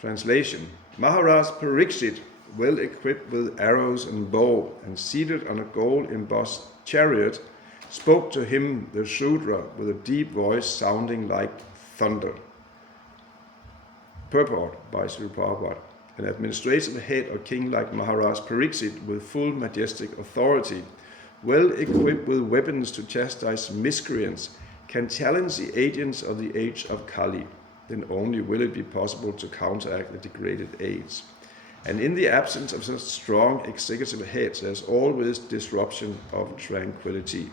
Translation. Mahārāja Parīkṣit, well equipped with arrows and bow, and seated on a gold-embossed chariot, spoke to him, the śūdra, with a deep voice sounding like thunder. Purport by Srila Purport. An administrative head or king like Mahārāja Parīkṣit, with full majestic authority, well equipped with weapons to chastise miscreants, can challenge the agents of the age of Kali. Then only will it be possible to counteract the degraded age. And in the absence of such strong executive heads, there's always disruption of tranquility.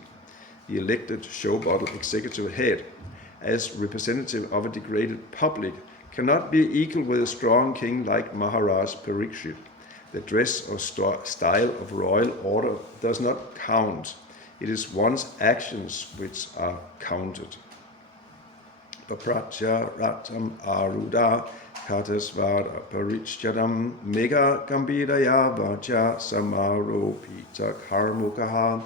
The elected show-bottle executive head, as representative of a degraded public, cannot be equal with a strong king like Mahārāja Parīkṣit. The dress or style of royal order does not count. It is one's actions which are counted. Papratya ratam aruda katasvara parichyadam mega gambiraya vaja samaropita karmukaha.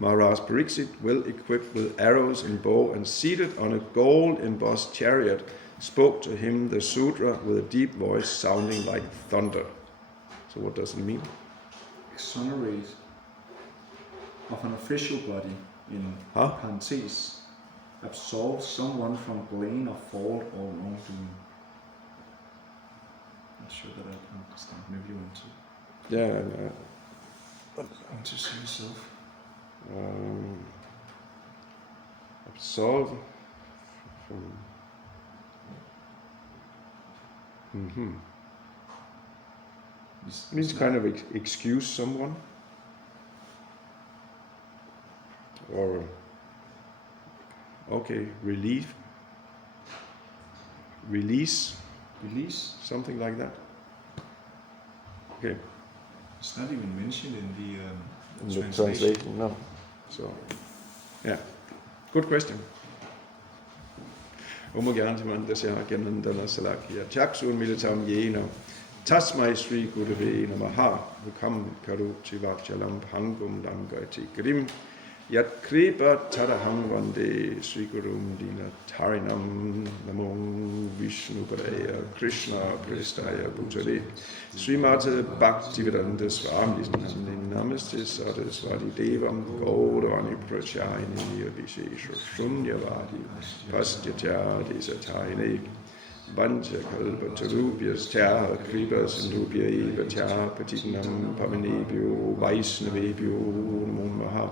Mahārāja Parīkṣit, well equipped with arrows and bow and seated on a gold-embossed chariot, spoke to him, the śūdra, with a deep voice sounding like thunder. So what does it mean? Exonerate of an official body in chastise, absolve someone from blame of fault or wrongdoing. Not sure that I can understand. Maybe you want to. Yeah. Want to see yourself. Absolve from. Means kind of excuse someone, or release, something like that. Okay. It's not even mentioned in the translation. No. So, yeah, good question. Omagyantimandasya Ganandana Salakya Chaksun Militam Yena Tasmai Sri Gurave Namaha Vikam Karuchi Vachalam Hangum Lamgaiti Grim Yat Kripa Tadahang Vande Sri Gurum Dina Tarinam Namong Vishnu Padaya Krishna Prestaya Bhutale Srimata Bhaktivedanta Swami Namaste Saraswati Devam Gaudavani Prachayani Abhishesha Shunyavadi Pastyachadi Satayane Banja Kalpa Tarubhyas Tya Kripa Sandubhya Eva Tya Patinam Pavanebhyo Vaisnavebhyo Namo Maha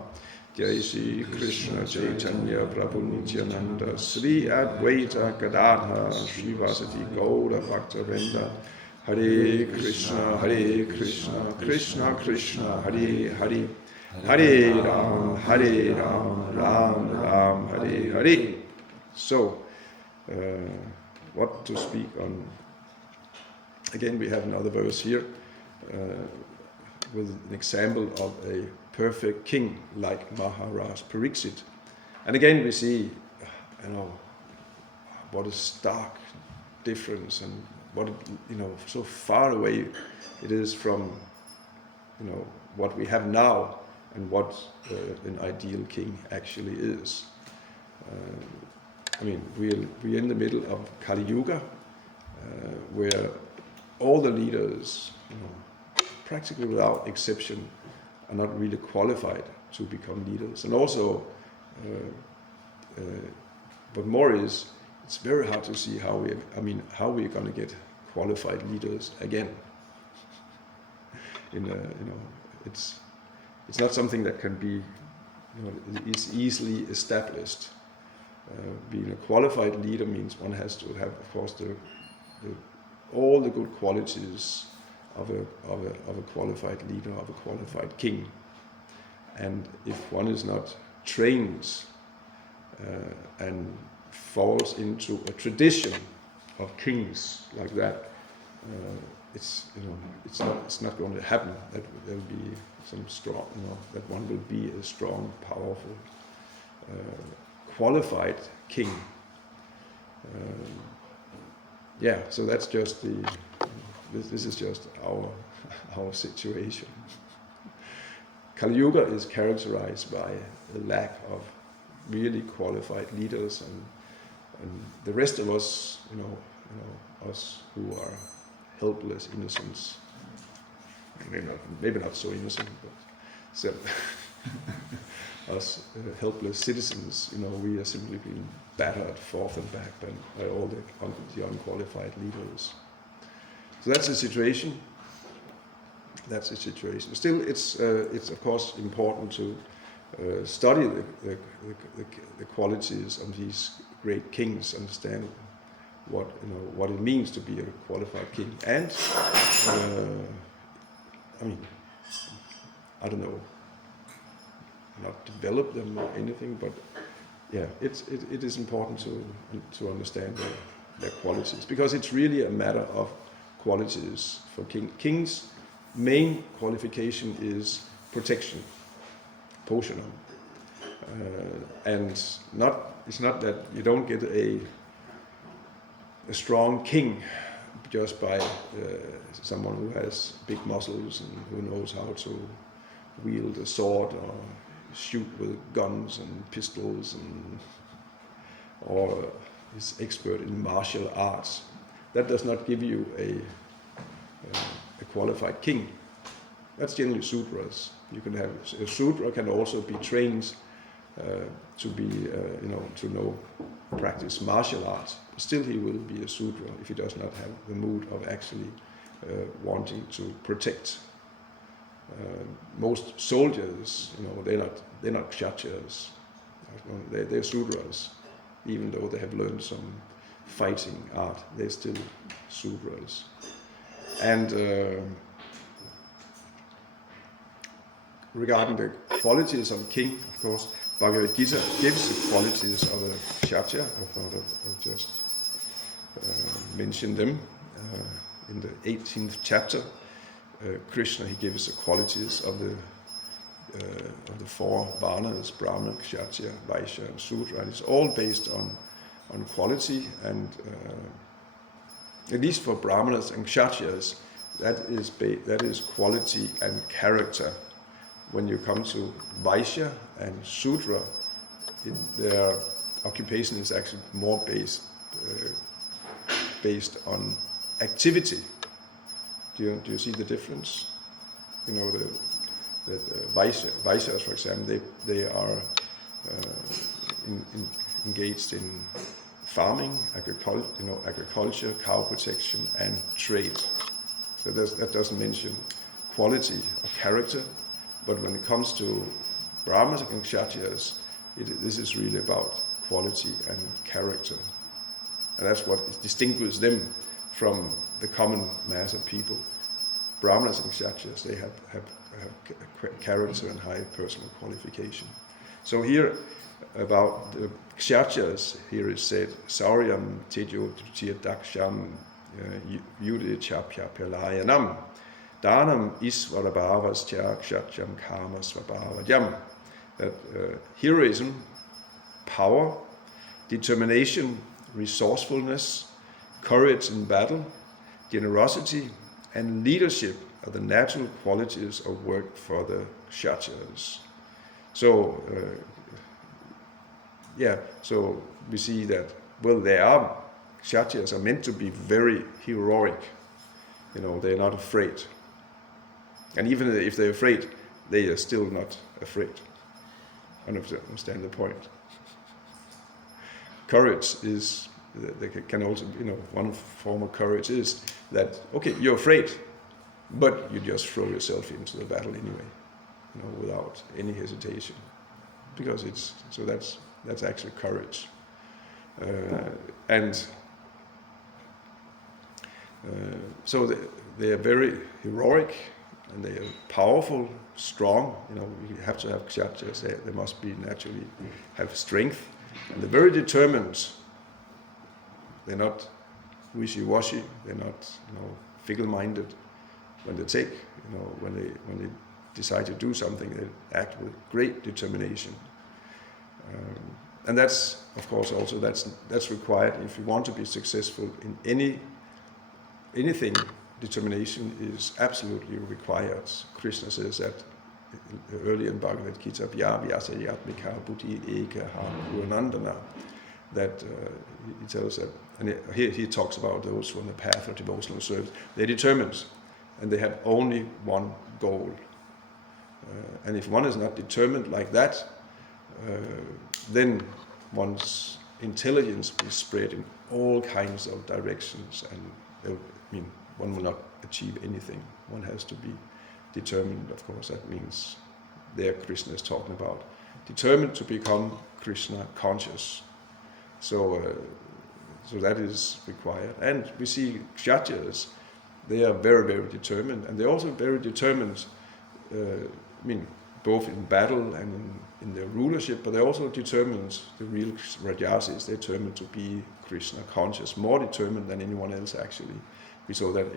Jai Shri Krishna Chaitanya Prabhu Nityananda Sri Advaita Gadadhara Srivasati Gaura Bhakta-vrinda Hare Krishna Krishna Krishna Hare Hare Hare Ram Ram Hare Hare. So, what to speak on? Again, we have another verse here with an example of a perfect king like Mahārāja Parīkṣit. And again we see, what a stark difference and what, so far away it is from, what we have now and what an ideal king actually is. We're in the middle of Kali Yuga, where all the leaders, practically without exception, are not really qualified to become leaders. And also, but more is, it's very hard to see how we're going to get qualified leaders again. It's not something that can be, is easily established. Being a qualified leader means one has to have, of course, all the good qualities of a qualified leader, of a qualified king. And if one is not trained and falls into a tradition of kings like that, it's not going to happen. That there will be some strong, that one will be a strong, powerful, qualified king. So that's just this is just our situation. Kali Yuga is characterized by the lack of really qualified leaders, and the rest of us, us who are helpless innocence. Maybe not so innocent, but still, us helpless citizens, we are simply being battered forth and back by all the unqualified leaders. So that's the situation. Still, it's of course important to study the qualities of these great kings, understand what it means to be a qualified king, and I don't know, not develop them or anything, but yeah, it is important to understand their qualities, because it's really a matter of qualities for kings. Main qualification is protection, poshanam, and it's not that you don't get a strong king just by someone who has big muscles and who knows how to wield a sword or shoot with guns and pistols, or is expert in martial arts. That does not give you a qualified king. That's generally śūdras. You can have a śūdra can also be trained to practice martial arts. Still, he will be a śūdra if he does not have the mood of actually wanting to protect. Most soldiers, they're not kshatriyas. They're śūdras, even though they have learned some fighting art. They're still śūdras. And regarding the qualities of a king, of course, Bhagavad Gita gives the qualities of a kshatriya. I thought I'll just mention them. In the 18th chapter, Krishna, he gives the qualities of the four varnas: Brahmana, Kshatriya, Vaishya, and Shudra. And it's all based on quality, and at least for Brahmanas and Kshatriyas, that is quality and character. When you come to Vaishya and Shudra, their occupation is actually more based on activity. Do you see the difference? Vaishyas, for example, they are engaged in farming, agriculture, cow protection, and trade. So that doesn't mention quality or character. But when it comes to Brahmanas and Kshatriyas, this is really about quality and character. And that's what distinguishes them from the common mass of people. Brahmanas and Kshatriyas, they have character and high personal qualification. So here, about the Kshatriyas, here is said, Sauryam tejo tritiya daksham yude chapya pelayanam. Dhanam isvarabhavascha kshatyam kama svabhavayam. That heroism, power, determination, resourcefulness, courage in battle, generosity, and leadership are the natural qualities of work for the kshatriyas. So, so we see that, kshatriyas are meant to be very heroic. They're not afraid. And even if they're afraid, they are still not afraid. I don't understand the point. Courage is, they can also, one form of courage is that, okay, you're afraid, but you just throw yourself into the battle anyway, without any hesitation. Because that's actually courage. So they are very heroic, and they are powerful, strong. You have to have kshatriyas. They must be naturally have strength, and they're very determined. They're not wishy-washy. They're not, fickle-minded. When they when they decide to do something, they act with great determination. And that's, of course, also that's required if you want to be successful in anything. Determination is absolutely required. Krishna says that early in Bhagavad Gita, Vyasa Yatmika Buddhi Eka Purnandana. that he tells that, and here he talks about those who are on the path of devotional service. They're determined, and they have only one goal. And if one is not determined like that, then one's intelligence will spread in all kinds of directions, and one will not achieve anything. One has to be determined. Of course, that means there Krishna is talking about determined to become Krishna conscious. So that is required. And we see kshatriyas, they are very, very determined, and they're also very determined, both in battle and in their rulership, but they're also determined, the real Rajasis, they're determined to be Krishna conscious, more determined than anyone else actually. We saw that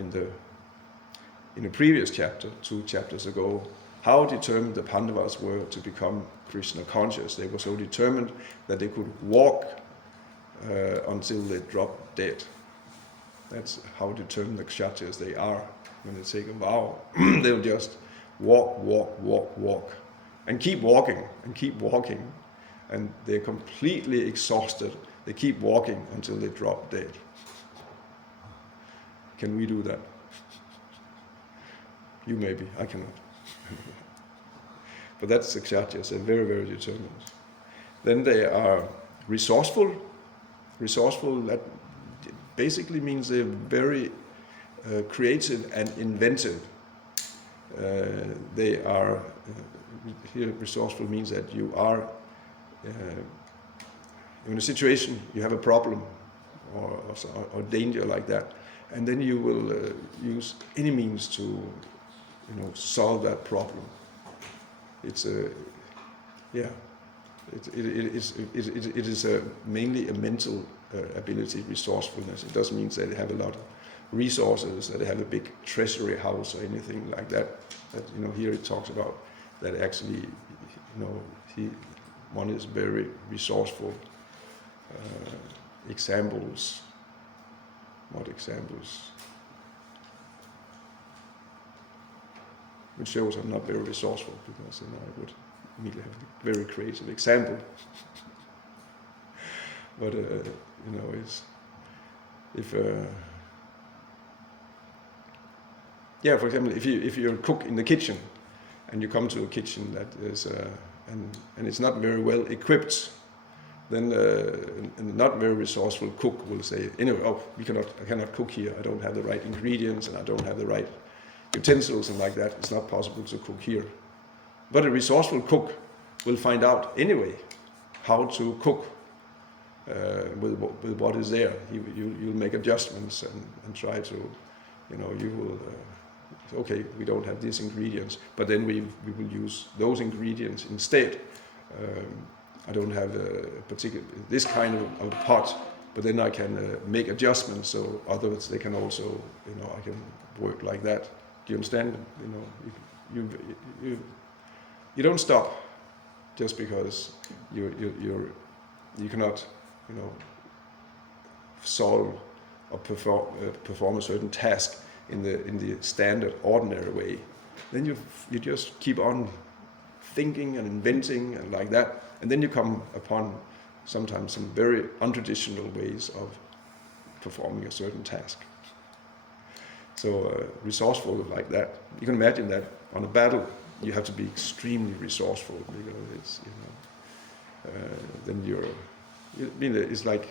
in a previous chapter, 2 chapters ago, how determined the Pandavas were to become Krishna conscious. They were so determined that they could walk until they dropped dead. That's how determined the kshatriyas they are. When they take a vow, they'll just walk, and keep walking, and they're completely exhausted. They keep walking until they drop dead. Can we do that? You maybe, I cannot. But that's the kshatriyas, they're very, very determined. Then they are resourceful. Resourceful, that basically means they're very creative and inventive. They are, here resourceful means that you are in a situation, you have a problem or danger like that, and then you will use any means to solve that problem. It's it is mainly a mental ability, resourcefulness. It doesn't mean that they have a lot of resources, that they have a big treasury house or anything like that. That here it talks about that actually, one is very resourceful. Examples. What examples? Which shows I'm not very resourceful, because I would immediately have a very creative example. But it's if for example, if you're a cook in the kitchen, and you come to a kitchen that is and it's not very well equipped, then a not very resourceful cook will say, anyway, I cannot cook here. I don't have the right ingredients, and I don't have the right utensils and like that. It's not possible to cook here. But a resourceful cook will find out anyway how to cook with what is there. You'll make adjustments and try to, you will, okay, we don't have these ingredients, but then we will use those ingredients instead. I don't have a particular, this kind of pot, but then I can make adjustments so others, they can also, I can work like that. Do you understand? You don't stop just because you cannot, solve or perform a certain task in the standard ordinary way. Then you just keep on thinking and inventing and like that, and then you come upon sometimes some very untraditional ways of performing a certain task. So resourceful like that. You can imagine that on a battle you have to be extremely resourceful, because it's then it's like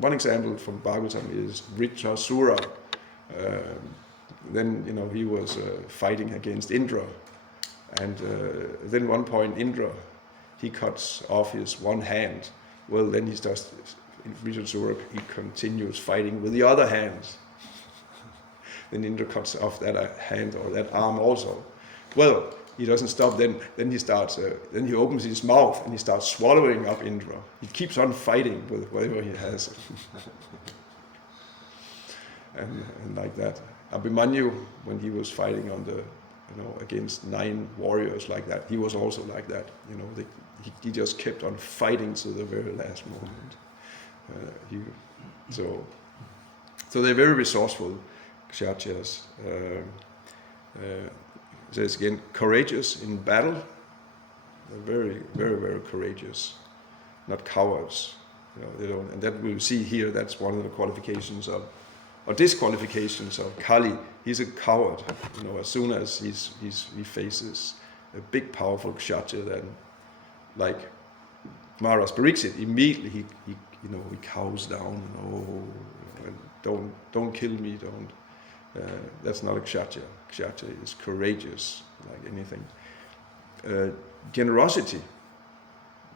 one example from Bhagavatam is Vritrasura. Then he was fighting against Indra, and then one point Indra, he cuts off his one hand. Well, then he starts, Vritrasura, he continues fighting with the other hand. Then Indra cuts off that hand or that arm also. Well, he doesn't stop then. Then he starts. Then he opens his mouth and he starts swallowing up Indra. He keeps on fighting with whatever he has, and like that. Abhimanyu, when he was fighting on the, against 9 warriors like that, he was also like that. He just kept on fighting to the very last moment. So they're very resourceful, kshatriyas. Says again, courageous in battle. They're very, very, very courageous, not cowards. They don't, and that we'll see here. That's one of the qualifications of, or disqualifications of Kali. He's a coward. As soon as he faces a big, powerful kshatriya, then like Mahārāja Parīkṣit, immediately he cows down. Don't kill me. Don't. That's not a kshatriya. Kshatriya is courageous, like anything. Generosity.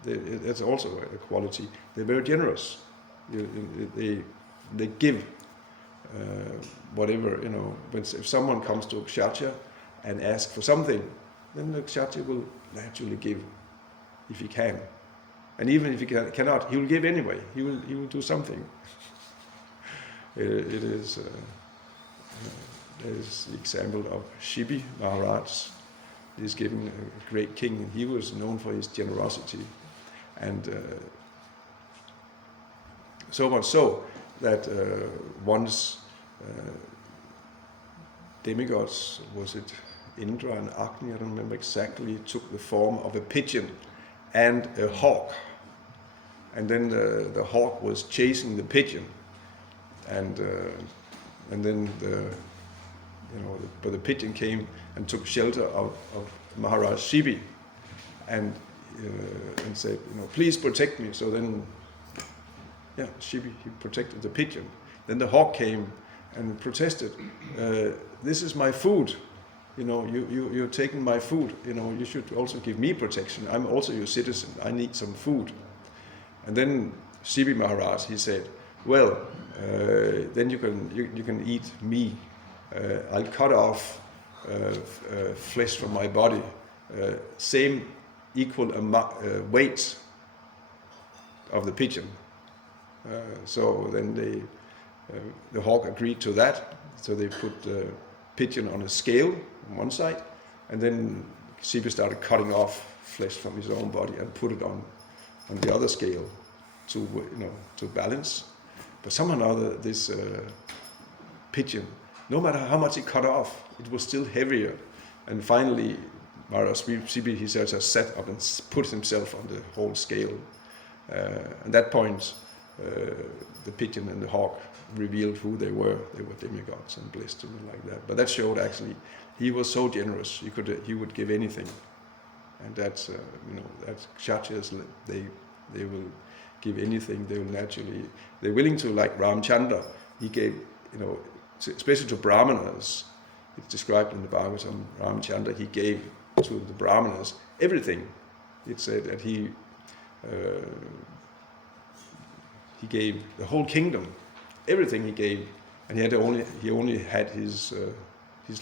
That's also a quality. They're very generous. They give whatever, if someone comes to a kshatriya and asks for something, then the kshatriya will naturally give if he can. And even if he cannot, he will give anyway. He will do something. It is there's the example of Shibi Maharaj. He's given a great king, and he was known for his generosity. And so much so that once demigods, was it Indra and Agni, I don't remember exactly, took the form of a pigeon and a hawk. And then the hawk was chasing the pigeon. And then but the pigeon came and took shelter of Maharaj Shibi and said, please protect me. So then, Shibi, he protected the pigeon. Then the hawk came and protested, this is my food. You're taking my food. You should also give me protection. I'm also your citizen. I need some food. And then Shibi Maharaj, he said, well, then you can eat me. I'll cut off flesh from my body, same equal weight of the pigeon. So then the hawk agreed to that. So they put the pigeon on a scale on one side, and then Shibi started cutting off flesh from his own body and put it on the other scale to balance. But somehow or other, this pigeon, no matter how much he cut off, it was still heavier. And finally, Maharaj Shibi, he just sat up and put himself on the whole scale. At that point, the pigeon and the hawk revealed who they were. They were demigods and blessed him like that. But that showed actually he was so generous. He would give anything, and that's that kshatriyas, they will give anything. They will naturally. They're willing to, like Ramchandra. He gave, especially to brahmanas. It's described in the Bhagavatam. Ramchandra, he gave to the brahmanas everything. It said that he gave the whole kingdom, everything he gave, and he only had his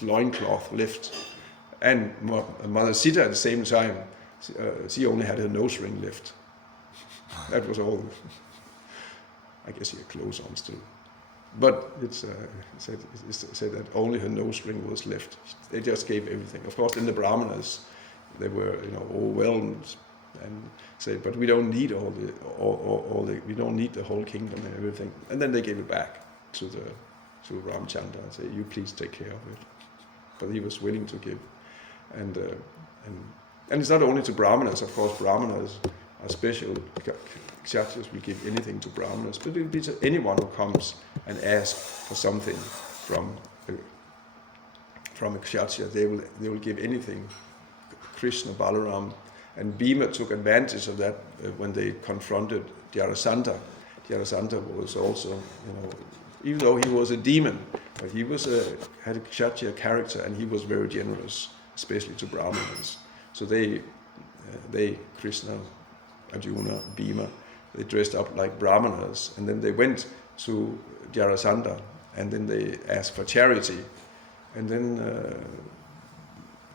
loincloth left. And Mother Sita at the same time, she only had her nose ring left. That was all. I guess he had clothes on still. But it said that only her nose ring was left. They just gave everything. Of course, then the brahmanas, they were overwhelmed and said, "But we don't need we don't need the whole kingdom and everything." And then they gave it back to Ramchandra and said, "You please take care of it." But he was willing to give, and it's not only to brahmanas. Of course, brahmanas are special. Kshatriyas will give anything to brahmanas, but it will be to anyone who comes and asks for something from a kshatriya. They will give anything. Krishna, Balaram, and Bhima took advantage of that when they confronted Jarasandha. Jarasandha was also, even though he was a demon, but he had a kshatriya character, and he was very generous, especially to brahmanas. So they Krishna, Arjuna, Bhima, they dressed up like brahmanas, and then they went to Jarasandha, and then they asked for charity. And then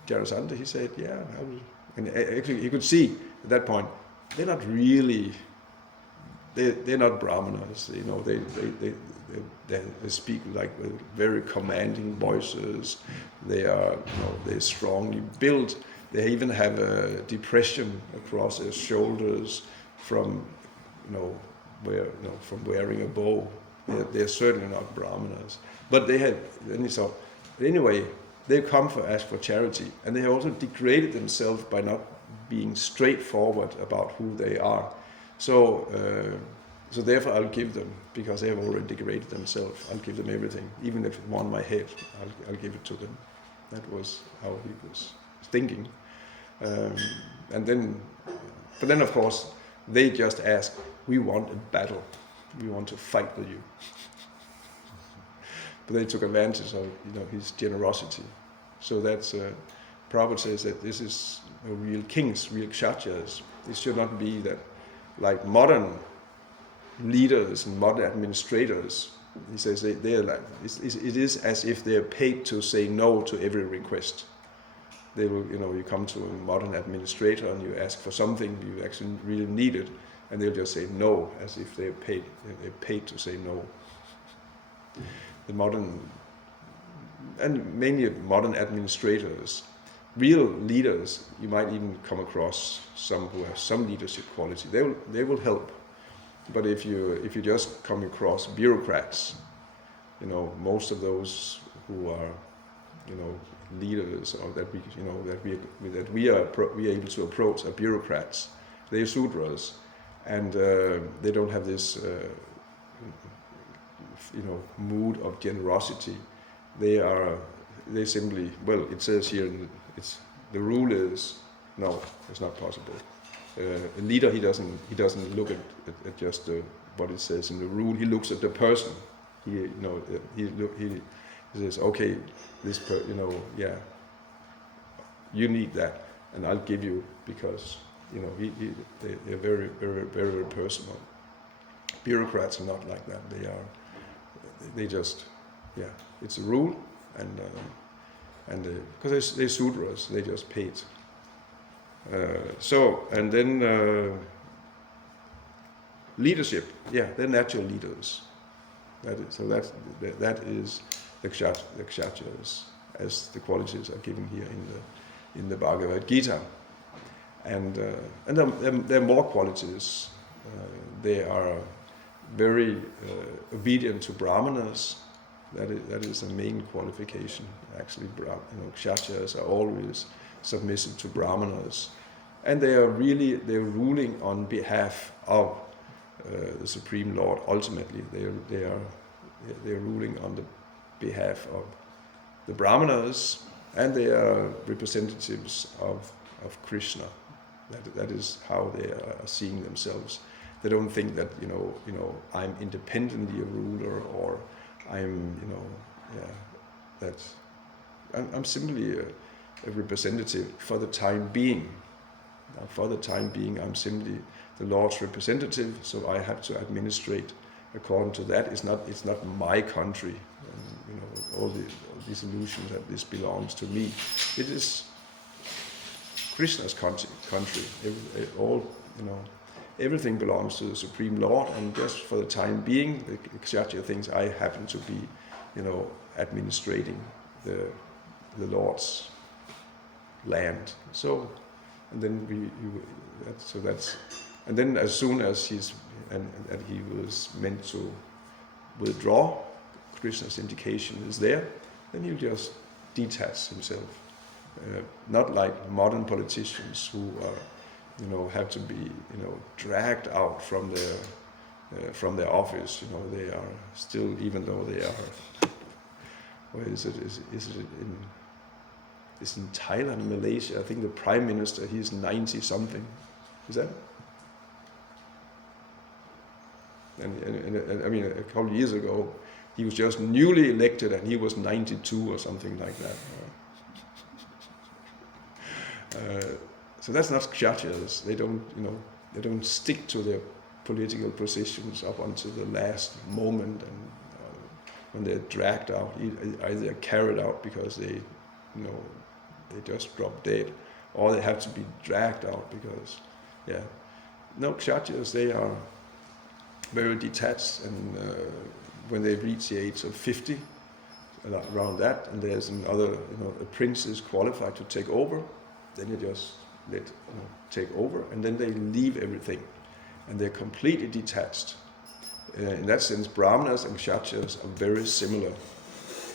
Jarasandha, he said, "Yeah, I will." And actually, he could see at that point they're not really. They're not brahmanas. They speak like with very commanding voices. They are, they're strongly built. They even have a depression across their shoulders from, from wearing a bow. They're certainly not brahmanas. But they had, anyway, they come ask for charity, and they also degraded themselves by not being straightforward about who they are. So So therefore I'll give them, because they have already degraded themselves, I'll give them everything. Even if it want my head, I'll give it to them. That was how he was thinking. But then of course, they just ask, we want a battle. We want to fight with you. But they took advantage of his generosity. So that's, Prabhupada says that this is real kings, real kshatriyas. It should not be that like modern leaders and modern administrators, he says they're like, it is as if they're paid to say no to every request. They will, you come to a modern administrator and you ask for something you actually really need it, and they'll just say no, as if they're paid to say no. The modern, and mainly modern administrators, real leaders, you might even come across some who have some leadership quality. They will help. But if you just come across bureaucrats, most of those who are, leaders, or that we are able to approach are bureaucrats. They are śūdras, and they don't have this, mood of generosity. They simply, well, it says here, the rule is no, it's not possible. A leader, he doesn't look at just what it says in the rule. He looks at the person. He says, okay, you need that, and I'll give you, because they're very, very, very, very personal. Bureaucrats are not like that. They just, it's a rule, and because they're śūdras, they just paid. And then leadership, they're natural leaders. That is the kshatriyas, as the qualities are given here in the Bhagavad Gita. And there are more qualities. They are very obedient to brahmanas. That is the main qualification. Actually, kshatriyas are always submissive to brahmanas, and they're ruling on behalf of the Supreme Lord. Ultimately, they're ruling on the behalf of the brahmanas, and they are representatives of Krishna. That is how they are seeing themselves. They don't think that I'm independently a ruler, or I'm simply a representative for the time being. Now, for the time being, I'm simply the Lord's representative, so I have to administrate according to that. It's not my country. All these illusions that this belongs to me. It is Krishna's country. Everything belongs to the Supreme Lord, and just for the time being, the kshatriya things, I happen to be, administrating the Lord's land. So, and then and then as soon as he was meant to withdraw, Krishna's indication is there, then he'll just detach himself. Not like modern politicians who are, have to be, dragged out from their office. They are still, even though they are. Where is it? It's in Thailand, Malaysia. I think the Prime Minister, he's 90 something. Is that? And I mean, a couple of years ago, he was just newly elected, and he was 92 or something like that. So that's not kshatriyas. They don't stick to their political positions up until the last moment, and when they're dragged out, either they're carried out because they just drop dead, or they have to be dragged out because, no, kshatriyas, they are very detached, and when they reach the age of 50, around that, and there's another, a prince is qualified to take over, then you just take over, and then they leave everything, and they're completely detached. In that sense, brahmanas and kshatriyas are very similar.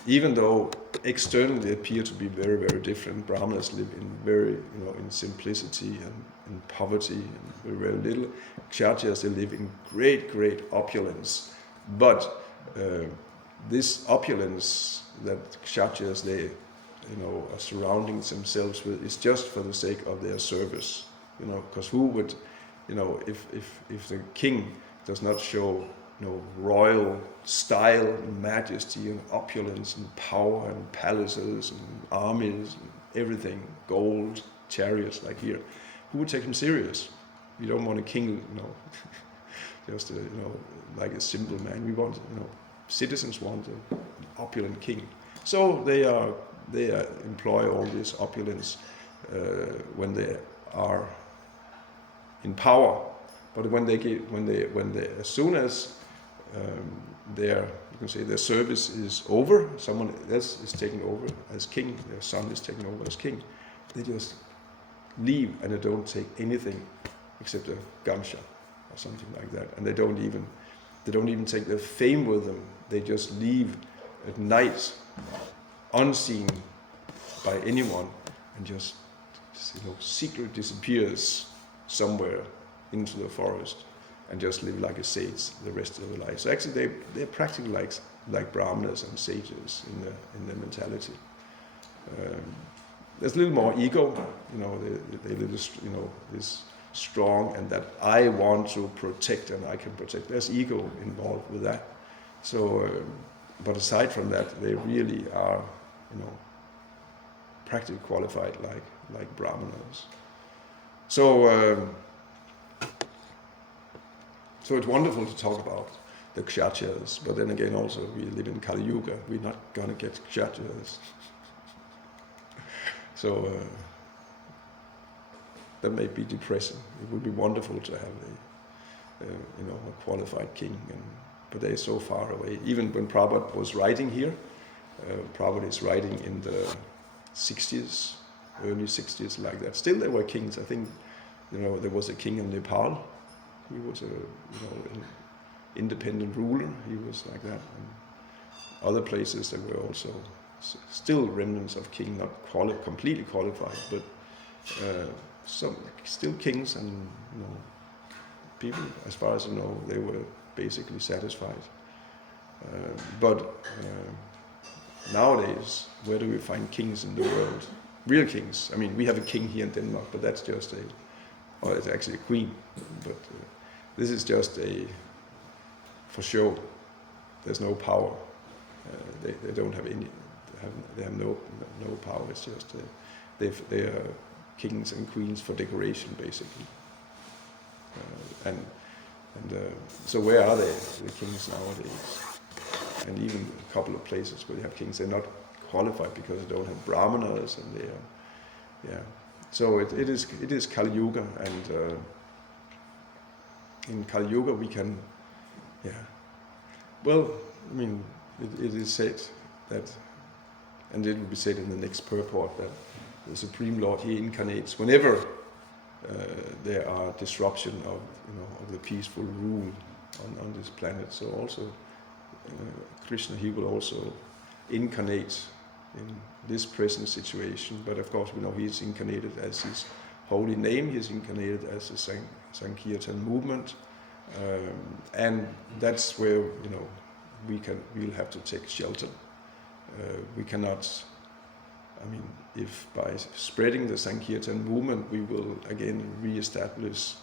even though externally they appear to be very, very different. Brahmanas live in very, in simplicity and in poverty and very, very little. Kshatriyas, they live in great, great opulence. But this opulence that Kshatriyas, they, are surrounding themselves with is just for the sake of their service. Because who would, if the king does not show royal style and majesty and opulence and power and palaces and armies and everything, gold, chariots like here, who would take him serious? We don't want a king, just like a simple man. We want, citizens want an opulent king. So they employ all this opulence when they are in power. But as soon as their service is over, someone else is taking over as king, their son is taking over as king, they just leave and they don't take anything except a gamsha or something like that. And they don't even take their fame with them. They just leave at night, unseen by anyone, and just secretly disappears somewhere into the forest and just live like a sage the rest of their life. So actually they're practically like brahmanas and sages in their mentality. There's a little more ego, they live this strong, and that I want to protect and I can protect. There's ego involved with that. So, but aside from that, they really are, practically qualified like brahmanas. So it's wonderful to talk about the kshatriyas, but then again also we live in Kali Yuga. We're not going to get kshatriyas. So that may be depressing. It would be wonderful to have a qualified king, but they're so far away. Even when Prabhupada was writing here, Prabhupada is writing in the 60s, early 60s, like that. Still there were kings. I think there was a king in Nepal. He was an independent ruler. He was like that. And other places there were also still remnants of king, not completely qualified, but some still kings, and people, as far as I know, they were basically satisfied. But nowadays, where do we find kings in the world? Real kings. I mean, we have a king here in Denmark, but that's just it's actually a queen. But this is just for show. There's no power. They don't have any. They have no power. It's just they are kings and queens for decoration, basically. So where are the kings nowadays? And even a couple of places where they have kings, they're not qualified because they don't have brahmanas, and they are, So it is Kali Yuga, and in Kali Yuga we can, Well, I mean, it is said that, and it will be said in the next purport, that the Supreme Lord, he incarnates whenever there are disruption of the peaceful rule on this planet. So also Krishna, he will also incarnate in this present situation. But of course we know he is incarnated as his holy name. He is incarnated as the Sankirtan movement, and that's where we'll have to take shelter. We cannot. I mean, if by spreading the Sankirtan movement we will again re-establish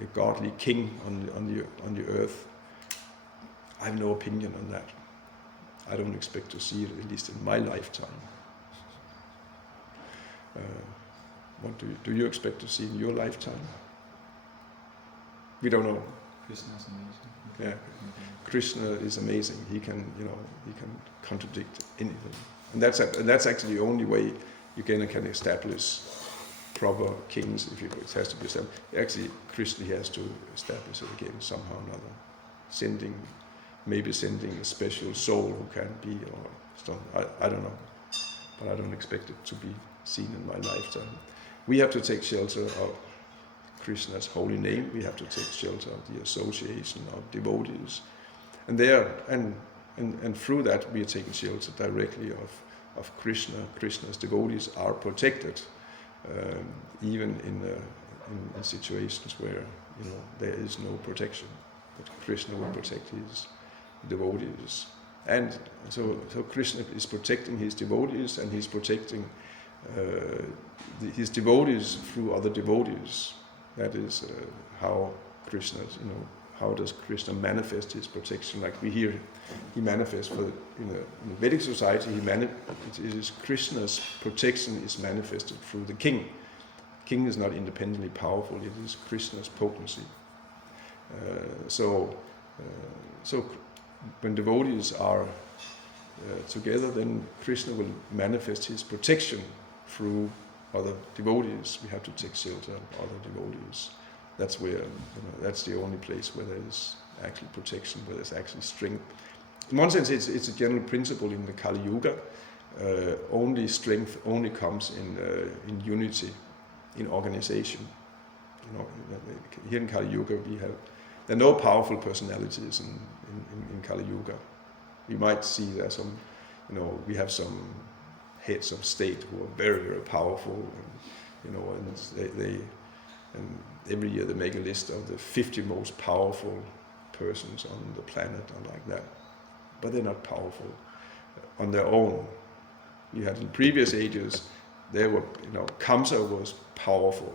a godly king on the earth, I have no opinion on that. I don't expect to see it, at least in my lifetime. What do you expect to see in your lifetime? We don't know. Krishna is amazing. Yeah, Krishna is amazing. He can contradict anything. And that's actually the only way you can establish proper kings. If it has to be established, actually Krishna has to establish it again somehow or another, maybe sending a special soul who can be, or stuff. I don't know, but I don't expect it to be seen in my lifetime. We have to take shelter of Krishna's holy name. We have to take shelter of the association of devotees, and and through that we are taking shelter directly of Krishna. Krishna's devotees are protected, even in situations where there is no protection, but Krishna will protect his devotees. And so Krishna is protecting his devotees, and he's protecting his devotees through other devotees. That is how Krishna, how does Krishna manifest his protection? Like we hear, he manifests in the Vedic society. It is Krishna's protection is manifested through the king. King is not independently powerful. It is Krishna's potency. So when devotees are together, then Krishna will manifest his protection through other devotees. We have to take shelter of other devotees. That's where, that's the only place where there is actually protection, where there's actually strength. In one sense, it's a general principle in the Kali Yuga. Only strength only comes in unity, in organization. Here in Kali Yuga, there are no powerful personalities in Kali Yuga. We might see there some, we have some heads of state who are very, very powerful, and every year they make a list of the 50 most powerful persons on the planet or like that. But they're not powerful on their own. You had in previous ages, Kamsa was powerful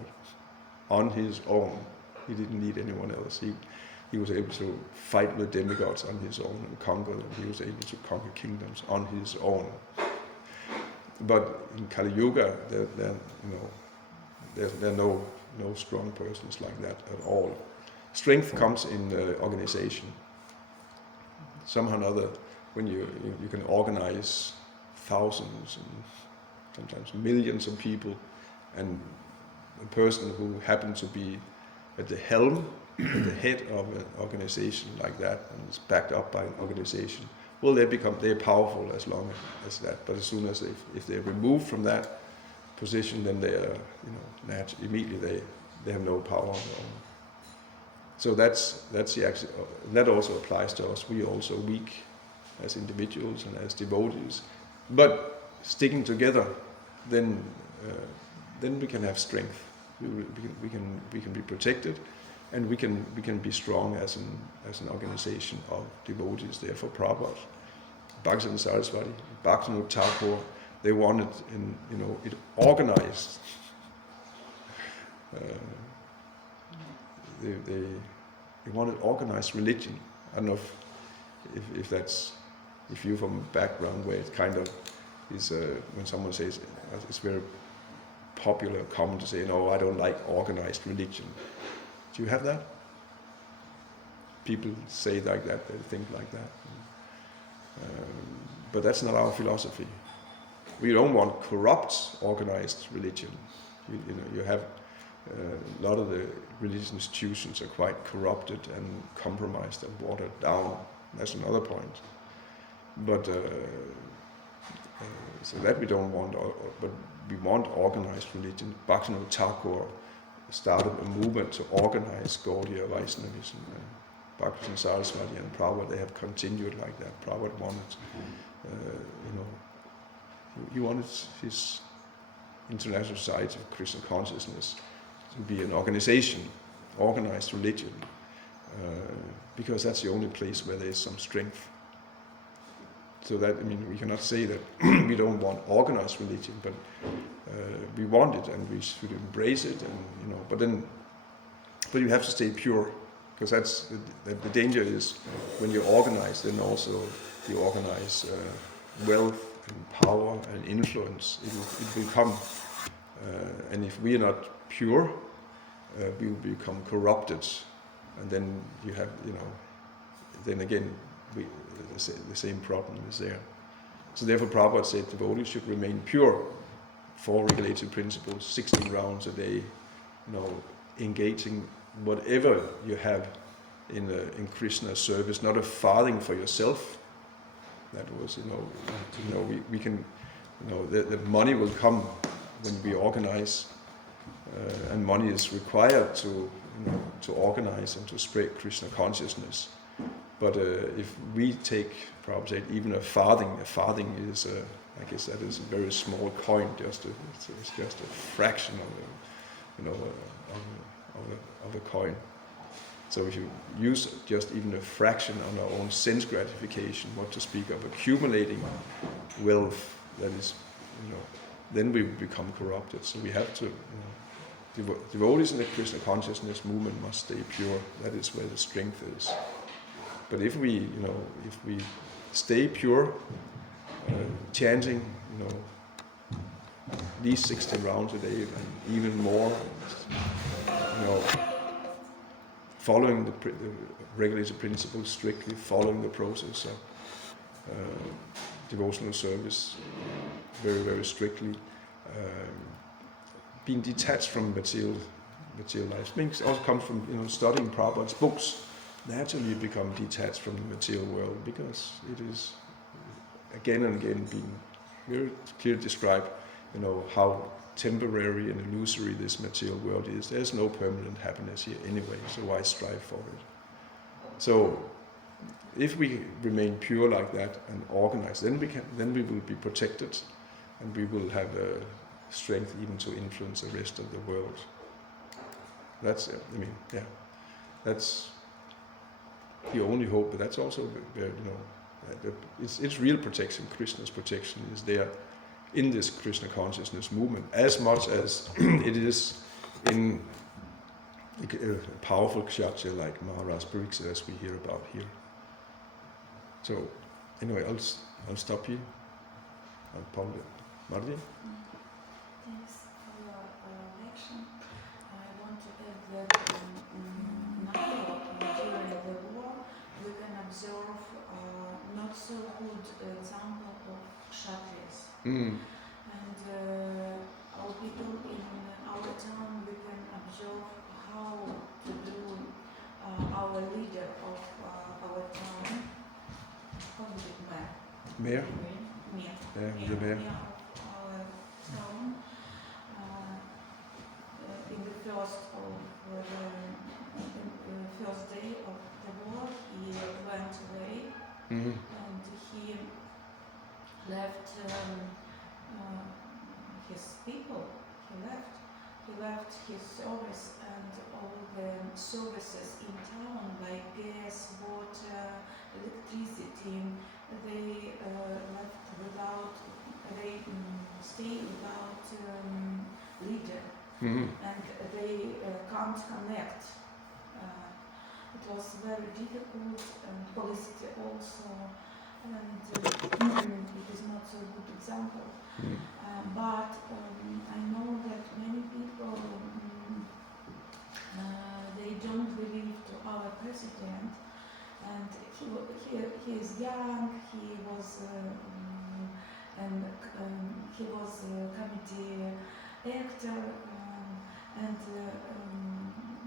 on his own. He didn't need anyone else. He was able to fight with demigods on his own and conquer them. He was able to conquer kingdoms on his own. But in Kali Yuga, there are no strong persons like that at all. Strength comes in organization. Somehow or other, when you can organize thousands and sometimes millions of people, and a person who happens to be at the helm, at the head of an organization like that, and is backed up by an organization, well, they're powerful as long as that. But as soon as if they're removed from that position, then they are, immediately they have no power on their own. So that's the action. That also applies to us. We are also weak as individuals and as devotees, but sticking together, then we can have strength. We can be protected, and we can be strong as an organization of devotees. Therefore, Prabhupada, Bhakti and Saraswati, Bhaktivinoda Thakur, they wanted it organized. They wanted organized religion. I don't know if you're from a background where it kind of is when someone says it's very popular, common to say, no, I don't like organized religion. Do you have that? People say like that, they think like that. But that's not our philosophy. We don't want corrupt organized religion. You have a lot of the religious institutions are quite corrupted and compromised and watered down. That's another point. But so that we don't want, but we want organized religion. Bhaktivinoda Thakur started a movement to organize Gaudiya Vaishnavism. Bhakti and Saraswati and Prabhupada, they have continued like that. Prabhupada wanted, he wanted his International Society of Krishna Consciousness to be an organization, organized religion, because that's the only place where there is some strength. So that, we cannot say that we don't want organized religion, but we want it and we should embrace it, and but you have to stay pure, because that's the danger is when you organize, then also you organize wealth and power and influence. It will come, and if we are not pure, we will become corrupted, and then you have, then again, the same problem is there. So therefore Prabhupada said devotees should remain pure. 4 regulative principles, 16 rounds a day, engaging whatever you have in Krishna's service, not a farthing for yourself. That was, we can, the money will come when we organize, and money is required to organize and to spread Krishna consciousness. But if we take, perhaps even a farthing is, I guess that is a very small coin. It's just a fraction of of a coin. So if you use just even a fraction on our own sense gratification, what to speak of accumulating wealth, that is, then we become corrupted. So we have to, devotees in the Krishna consciousness movement must stay pure. That is where the strength is. But if we stay pure, chanting, at least 60 rounds a day and even more, following the regulated principles strictly, following the process of devotional service very, very strictly, being detached from material life. Things also come from studying Prabhupada's books. Naturally, you become detached from the material world because it is again and again being very clearly described. How temporary and illusory this material world is. There's no permanent happiness here anyway, so why strive for it? So, if we remain pure like that and organized, then we will be protected, and we will have strength even to influence the rest of the world. That's, that's the only hope. But that's also where it's real protection. Krishna's protection is there in this Krishna consciousness movement, as much as it is in a powerful kshatriya like Mahārāja Parīkṣit, as we hear about here. So, anyway, I'll stop here. I'll ponder. Mardi? Thanks for your lecture. I want to add that now, during the war, we can observe not so good example of kshatriyas. And our people in our town, we can observe how to do our leader of our town, how is it, mayor? Mayor? Mayor. The mayor. Mayor of our town. In the first day of the war, he went away. And he left his people. He left his service and all the services in town, like gas, water, electricity. They left without. They stay without leader, and they can't connect. It was very difficult, and publicity also. And it is not so good example. But I know that many people, they don't believe to our president, and he is young, he was a committee actor, and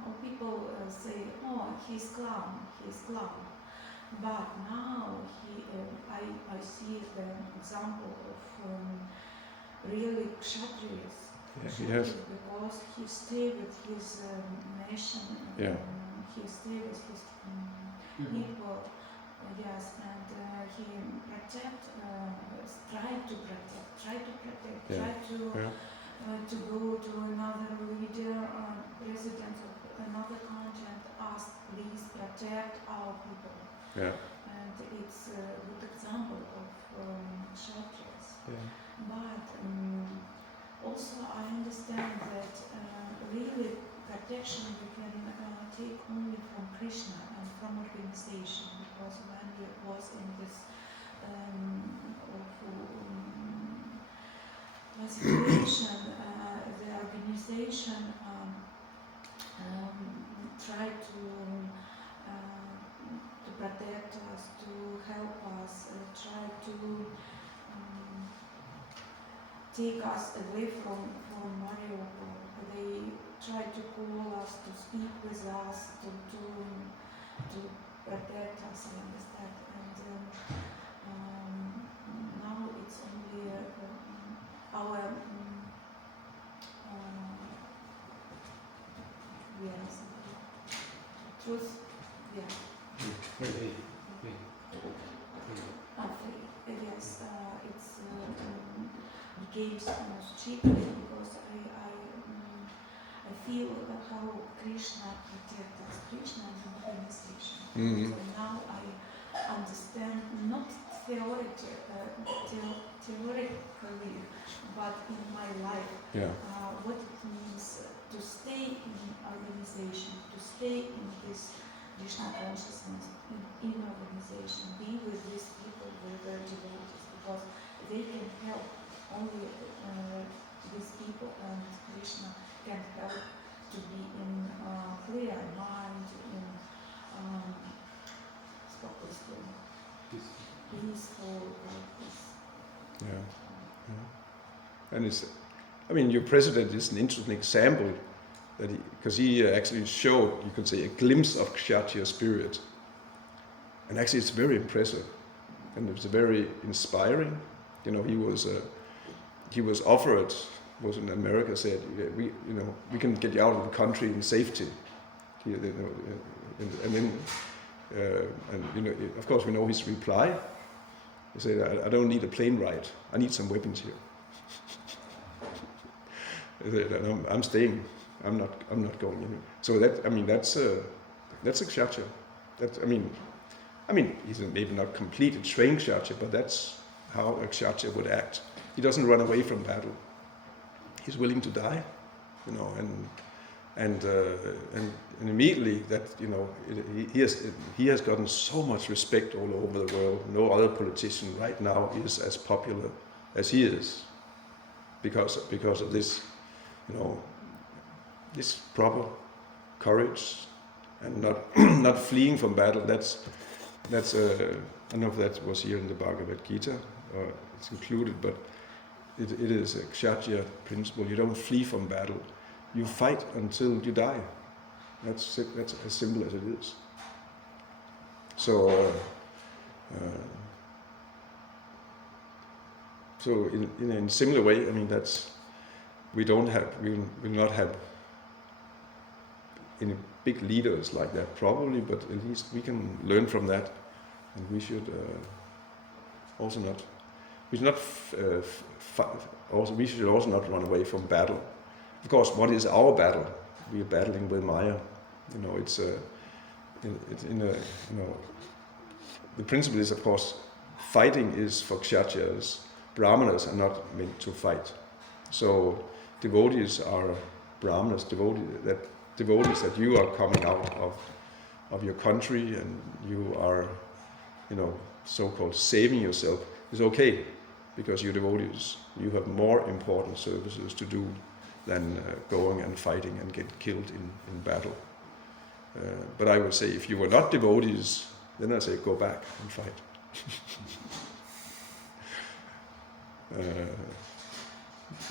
all people say, oh, he's clown. But now I see the example of really kshatriyas. Yes. Because he stayed with his nation. He stayed with his people. Yes, and he try to go to another leader, president of another country, and ask, please protect our people. And it's a good example of kshatriyas. But also I understand that really protection we can take only from Krishna and from organization, because when he was in this situation, the organization tried to protect us, to help us, try to take us away from Mariupol. They try to call us, to speak with us, to protect us, I understand. And now it's only our truth, Yes, it's became almost cheaper because I feel how Krishna protected Krishna and manifestation. Mm-hmm. So now I understand not theoretically, but in my life, what it means to stay in organization, to stay in this Krishna consciousness, in organization, be with these people, with their devotees, because they can help only these people, and Krishna can help to be in clear mind, in peaceful, like this. Yeah. And it's, I mean, your president is an interesting example that because he actually showed, you could say, a glimpse of Kshatriya spirit, and actually it's very impressive, and it's very inspiring. You know, he was offered, was in America, said, we can get you out of the country in safety. And then, of course, we know his reply. He said, I don't need a plane ride. I need some weapons here. He said, I'm staying. I'm not going in. So that's a kshatriya. He's maybe not completely trained kshatriya, but that's how a kshatriya would act. He doesn't run away from battle. He's willing to die, and immediately that he has gotten so much respect all over the world. No other politician right now is as popular as he is because of this, this proper courage and not fleeing from battle. That's I don't know if that was here in the Bhagavad Gita or it's included, but it is a kshatriya principle. You don't flee from battle. You fight until you die. That's as simple as it is. So in similar way, we will not have any big leaders like that probably, but at least we can learn from that, and we should we should also not run away from battle. Of course, what is our battle? We are battling with Maya. The principle is, of course, fighting is for kshatriyas. Brahmanas are not meant to fight. So devotees are brahmanas, devotees that you are coming out of your country and you are, so-called saving yourself is okay, because you're devotees. You have more important services to do than going and fighting and get killed in battle. But I would say if you were not devotees, then I say go back and fight.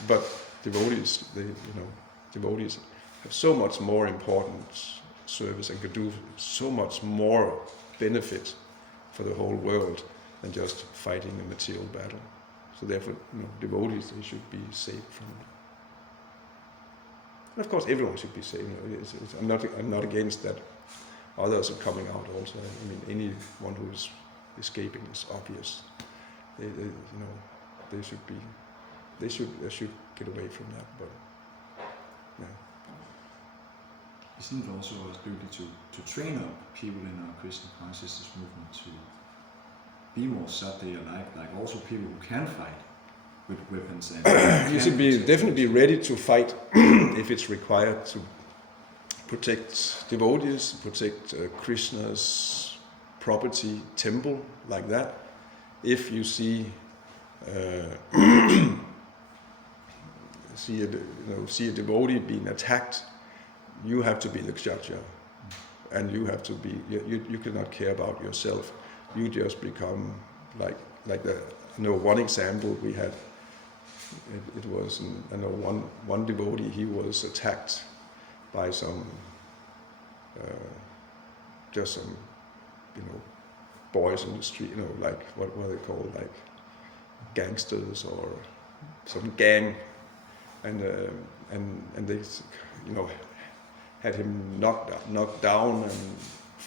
But devotees, devotees have so much more important service and can do so much more benefit for the whole world than just fighting a material battle. So therefore, devotees, they should be saved from it. And of course, everyone should be saved. I'm not against that. Others are coming out also. Anyone who is escaping is obvious. They should get away from that. But yeah. Isn't it also our duty to train up people in our Krishna consciousness movement to be more sadhya like also people who can fight with weapons and you should definitely be ready to fight if it's required to protect devotees, protect Krishna's property, temple, like that. If you see a devotee being attacked, you have to be the kshatriya, and you have to be. You cannot care about yourself. You just become like one example we had. It was one devotee. He was attacked by some boys in the street. Like what were they called? Like gangsters or some gang, and they had him knocked down and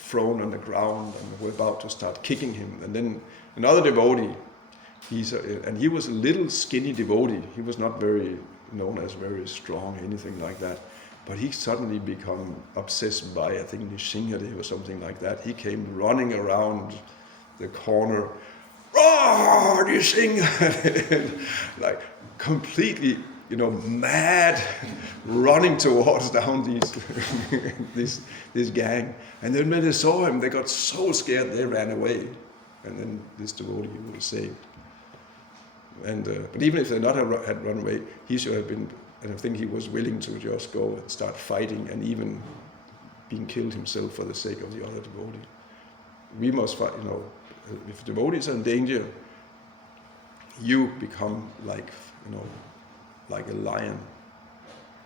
thrown on the ground and were about to start kicking him. And then another devotee, and he was a little skinny devotee. He was not very known as very strong, anything like that. But he suddenly become obsessed by, I think, Nishingadev or something like that. He came running around the corner, "Roar, Nishingadev!" like completely, mad, running towards down this gang. And then when they saw him, they got so scared they ran away. And then this devotee was saved. And but even if they not had run away, he should have been. And I think he was willing to just go and start fighting and even being killed himself for the sake of the other devotee. We must fight, if devotees are in danger, you become like a lion.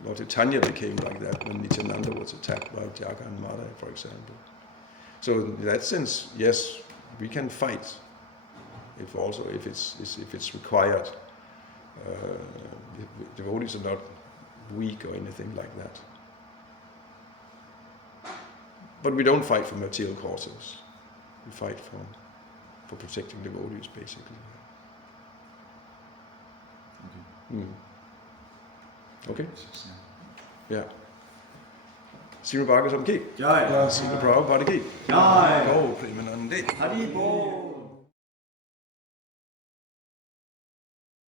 Lord Chaitanya became like that when Nityananda was attacked by Jaga and Mahārāja, for example. So in that sense, yes, we can fight. If it's required. Devotees are not weak or anything like that. But we don't fight for material causes. We fight for protecting devotees, basically. Okay? Yeah. Srimad Bhagavatam ki. Jai. Srila Prabhupada ki. Jai. Go, Premanande. Haribo.